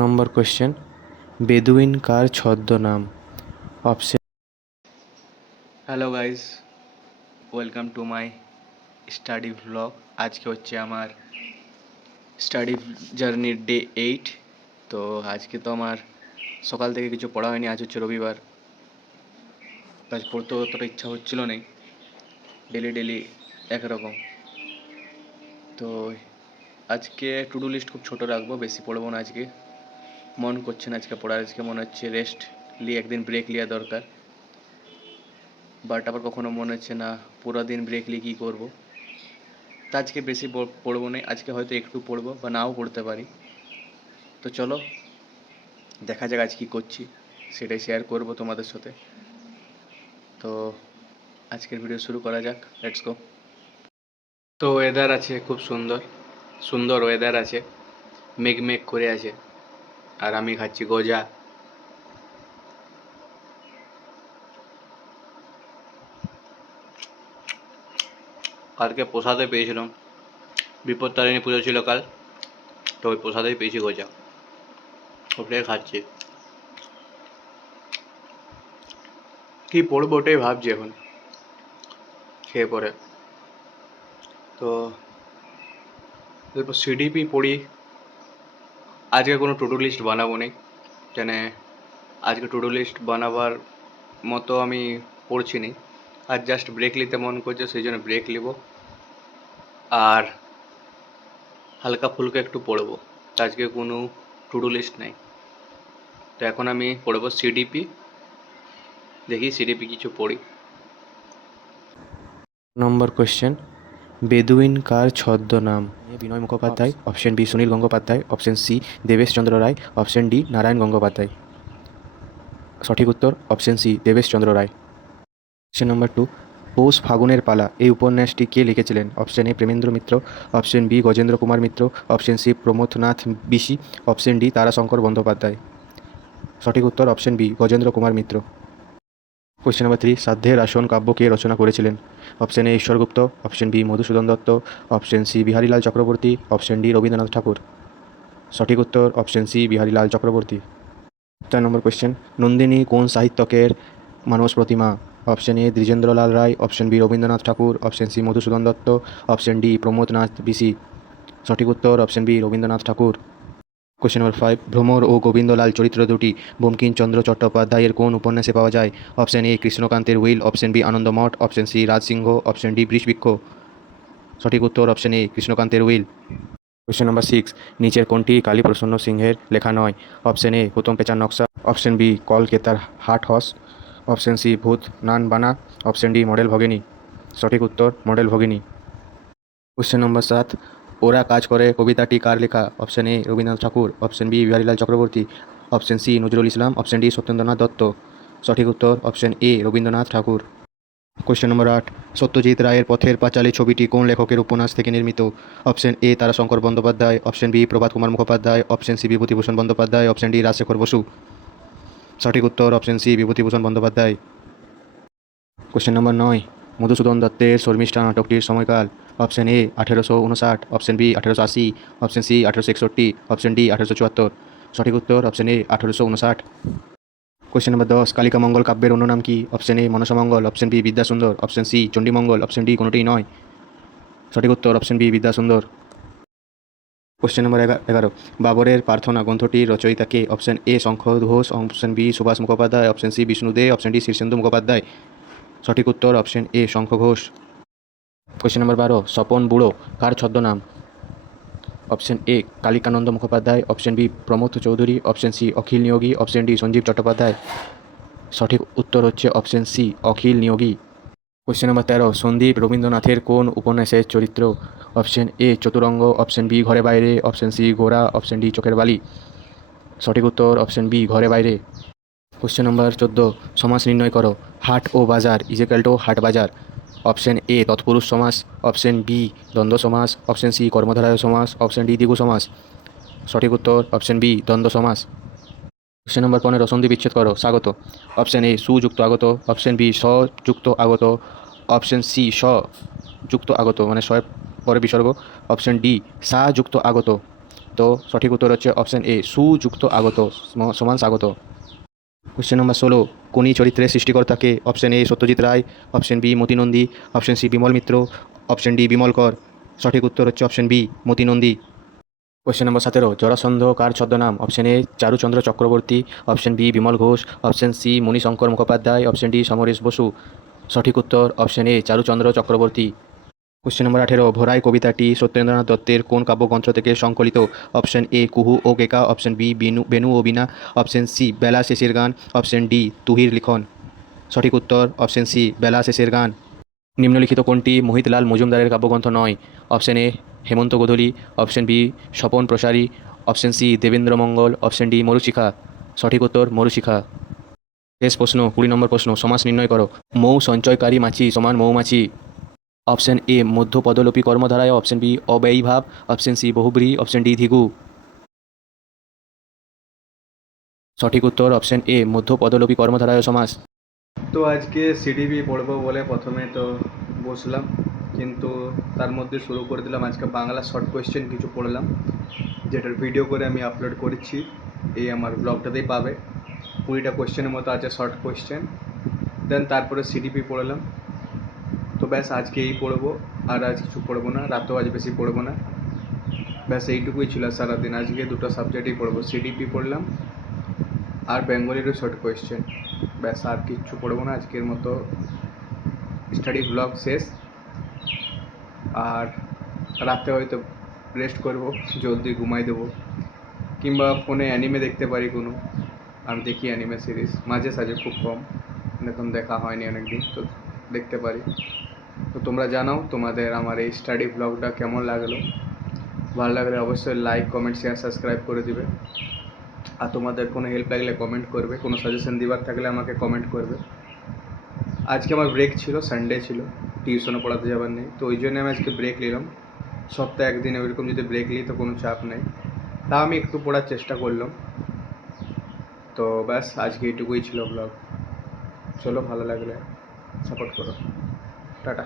নম্বর question, বেদুইন কার ছদ্মনাম? Option. Hello guys, welcome to my study vlog. আজকে হচ্ছে আমার স্টাডি জার্নির ডে 8। তো আজকে তো আমার সকাল থেকে কিছু পড়া হয়নি। আজ হচ্ছে রবিবার। আজ পড়তে অতটা ইচ্ছা হচ্ছিল না, ডেলি ডেলি একরকম। তো আজকে টু ডু লিস্ট খুব ছোট রাখবো, বেশি পড়বো না আজকে। মন করছে না আজকে পড়ার, আজকে মনে হচ্ছে রেস্ট নিয়ে একদিন ব্রেক নেওয়া দরকার। বাট আবার কখনো মনে হচ্ছে না পুরো দিন ব্রেক নিয়ে কী করবো। তো আজকে বেশি পড়বো না, আজকে হয়তো একটু পড়বো বা নাও পড়তে পারি। তো চলো দেখা যাক আজ কী করছি, সেটাই শেয়ার করবো তোমাদের সাথে। তো আজকের ভিডিও শুরু করা যাক, লেটস গো। তো ওয়েদার আছে খুব সুন্দর, সুন্দর ওয়েদার আছে, মেঘ মেঘ করে আছে। আর আমি খাচ্ছি গজা। কালকে প্রসাদে পেয়েছিলাম, বিপত্তারিণী পুজো ছিল কাল, তো ওই প্রসাদেই পেয়েছি গজা, ওটাই খাচ্ছি। কি পড়বো ওটাই ভাবছি এখন খেয়ে পরে। তো এরপর সিডিপি পড়ি। আজকে কোনো টু ডু লিস্ট বানাবো নি, কেন আজকে টু ডু লিস্ট বানাবার মতো আমি পড়ছি নি। আর জাস্ট ব্রেক নিতে মন করছে, সেই জন্য ব্রেক নিব আর হালকা ফুলকা একটু পড়বো। আজকে কোনো টু ডু লিস্ট নেই। তো এখন আমি পড়বো সিডিপি, দেখি সিডিপি কিছু পড়ি। নম্বর কোয়েশ্চেন, বেদুইন কার ছদ্মনাম? Binoy Mukhopadhyay, option B Sunil Gangopadhyay, option C Debesh Chandra Roy, option D Narayan Gangopadhyay. সঠিক উত্তর option C Debesh Chandra Roy. Question number 2, পৌষ ফাগুনের পালা এই উপন্যাসটি কে লিখেছিলেন? Option A Premendra Mitra, option B Gajendra Kumar Mitra, option C Pramathanath Bishi, option D Tarashankar Bandyopadhyay. সঠিক উত্তর option B Gajendra Kumar Mitra. Question number 3, সাধ্যের আসন কাব্য কে রচনা করেছিলেন? Option A Ishwar Gupta, option B Madhusudan Dutta, option C Biharilal Chakraborty, option D Rabindranath Tagore. সঠিক উত্তর option C Biharilal Chakraborty. 4 number question, Nandini কোন সাহিত্যকের মানস প্রতিমা? Option A Dwijendralal Roy, option B Rabindranath Tagore, option C Madhusudan Dutta, option D Pramodnath Bishi. সঠিক উত্তর option B Rabindranath Tagore. Question number 5, Bhramar ও গোবিন্দলাল চরিত্র দুটি বঙ্কিমচন্দ্র চট্টোপাধ্যায়ের কোন উপন্যাসে পাওয়া যায়? অপশন এ কৃষ্ণকান্তের will, option B Anandamath, option C Rajsingha, option D Bishabriksha. সঠিক উত্তর অপশন এ কৃষ্ণকান্তের উইল। কোয়েশ্চেন নম্বর 6, নিচের কোনটি কালীপ্রসন্ন সিংহের লেখা নয়? অপশন এ হুতম পেঁচার নকশা, অপশন বি কলকেতার হাট হস, অপশন সি ভূত নান বানা, অপশন ডি মডেল ভগিনী। সঠিক উত্তর মডেল ভগিনী। কোয়েশ্চেন নম্বর 7, ওরা কাজ করে কবিতাটি কার লেখা? Option A Rabindranath Tagore, option B Biharilal Chakraborty, option C Nazrul Islam, option D Satyendranath Dutta. সঠিক উত্তর option A Rabindranath Tagore. Question number 8, Satyajit রায়ের পথের পাঁচালী ছবিটি কোন লেখকের উপন্যাস থেকে নির্মিত? Option A Tarashankar Bandyopadhyay, option B Prabhat Kumar Mukhopadhyay, option C Bibhutibhushan Bandyopadhyay, option D Rajshekhar Basu. সঠিক উত্তর option C Bibhutibhushan Bandyopadhyay. Question number 9, Madhusudan দত্তের শর্মিষ্ঠা নাটকটির সময়কাল? Option A 1859, option B 1880, option C 1861, option D 1874। সঠিক উত্তর option A 1859। Question number 10, Kalika Mangal কাব্যের অন্য নাম কি? Option A Manasamangal, option B Vidyasundar, option C Chandimangal, option D কোনোটিই নয়। সঠিক উত্তর option B Vidyasundar. Question number 11, বাবরের প্রার্থনা গ্রন্থটির রচয়িতা কে? Option A Shankha Ghosh, option B Subhash Mukhopadhyay, option C Bishnu Dey, option D Shirshendu Mukhopadhyay. সঠিক উত্তর option A Shankha Ghosh. Question number 12, Swapan Buro কার ছদ্মনাম? Option A Kalikananda Mukhopadhyay, option B Pramod Chowdhury, option C Akhil Neogi, option D Sanjib Chattopadhyay. সঠিক উত্তর হচ্ছে option C Akhil Neogi. Question number 13, Sandip রবীন্দ্রনাথের কোন উপন্যাসের চরিত্র? Option A Chaturanga, option B ঘরে বাইরে, option C Gora, option D চোখের বালি। সঠিক উত্তর অপশন বি ঘরে বাইরে। কোয়েশ্চেন নম্বর 14, সমাস নির্ণয় করো। হাট ও বাজার ইজিক্যাল টু হাট বাজার। অপশন এ তৎপুরুষ সমাস, অপশন বি দ্বন্দ্ব সমাস, অপশন সি কর্মধারয় সমাস, অপশন ডি দ্বিগু সমাস। সঠিক উত্তর অপশন বি দ্বন্দ্ব সমাস। কোয়েশ্চেন নম্বর 15, সন্ধি বিচ্ছেদ করো। স্বাগত। অপশন এ সুযুক্ত আগত, অপশন বি স্বযুক্ত আগত, অপশন সি স্বযুক্ত আগত মানে স্বয়ের পরে বিসর্গ, অপশন ডি সা যুক্ত আগত। তো সঠিক উত্তর হচ্ছে অপশন এ সুযুক্ত আগত সমান স্বাগত। কোশ্চেন নম্বর 16, কোনি চরিত্রের সৃষ্টিকর্তাকে? Option A Satyajit Ray, option B Moti Nandi, option C Bimal Mitra, option D Bimal Kar. সঠিক উত্তর হচ্ছে option B Moti Nandi. Question number 17, Jarasandha কার ছদ্মনাম? Option A Charuchandra Chakraborty, option B Bimal Ghosh, option C Manishankar Mukhopadhyay, option D Samaresh Basu. সঠিক উত্তর option A Charuchandra Chakraborty. Question number 18, Bhorai কবিতাটি সত্যেন্দ্রনাথ দত্তের কোন কাব্যগ্রন্থ থেকে সংকলিত? অপশন এ কুহু ও কেকা, অপশন বি বেনু ও বীণা, অপশন সি বেলা শেষের গান, অপশন ডি তুহির লিখন। সঠিক উত্তর অপশন সি বেলা শেষের গান। নিম্নলিখিত কোনটি মোহিতলাল মজুমদারের কাব্যগ্রন্থ নয়? Option A Hemanta Godhuli, option B Swapan Prasari, option C Debendra Mangal, option D Marushikha. সঠিক উত্তর মরুশিখা। শেষ প্রশ্ন, 20 নম্বর প্রশ্ন, সমাস নির্ণয় করো। মৌ সঞ্চয়কারী মাছি সমান মৌমাছি। অপশন এ মধ্য পদলোপী কর্মধারায়, অপশন বি অব্যয়ীভাব, অপশন সি বহুব্রীহি, অপশন ডি ধিগু। সঠিক উত্তর অপশন এ মধ্য পদলোপী কর্মধারায় সমাস। তো আজকে সিডিপি পড়বো বলে প্রথমে তো বসলাম, কিন্তু তার মধ্যে শুরু করে দিলাম আজকে বাংলা শর্ট কোয়েশ্চেন কিছু পড়লাম, যেটার ভিডিও করে আমি আপলোড করেছি, এই আমার ব্লগটাতেই পাবে। 20টা কোয়েশ্চেনের মতো আছে শর্ট কোয়েশ্চেন। দেন তারপরে সিডিপি পড়লাম। তো ব্যাস আজকে এই পড়বো, আর আজ কিছু পড়বো না, রাতেও আজ বেশি পড়বো না। ব্যাস এইটুকুই ছিল সারাদিন। আজকে দুটো সাবজেক্টই পড়বো, সিডিপি পড়লাম আর বেঙ্গলিরও শর্ট কোয়েশ্চেন। ব্যাস আর কিচ্ছু পড়বো না আজকের মতো। স্টাডি ব্লগ শেষ। আর রাতে হয়তো রেস্ট করবো, জলদি ঘুমাই দেবো, কিংবা ফোনে অ্যানিমে দেখতে পারি কোনো। আমি দেখি অ্যানিমে সিরিজ মাঝে সাঝে, খুব কম, এখন দেখা হয়নি অনেক দিন, তো দেখতে পারি। তো তোমরা জানাও তোমাদের আমার এই স্টাডি ব্লগটা কেমন লাগলো। ভালো লাগলে অবশ্যই লাইক কমেন্ট শেয়ার সাবস্ক্রাইব করে দিবে। আর তোমাদের কোনো হেল্প লাগলে কমেন্ট করবে, কোনো সাজেশন দিবার থাকলে আমাকে কমেন্ট করবে। আজকে আমার ব্রেক ছিল, সানডে ছিল, টিউশনও পড়াতে যাবার নেই, তো ওই জন্য আমি আজকে ব্রেক নিলাম। সপ্তাহে একদিন ওইরকম যদি ব্রেক নিই তো কোনো চাপ নেই, তা আমি একটু পড়ার চেষ্টা করলাম। তো ব্যাস আজকে এইটুকুই ছিল ব্লগ। চলো, ভালো লাগলে সাপোর্ট করো। টাটা।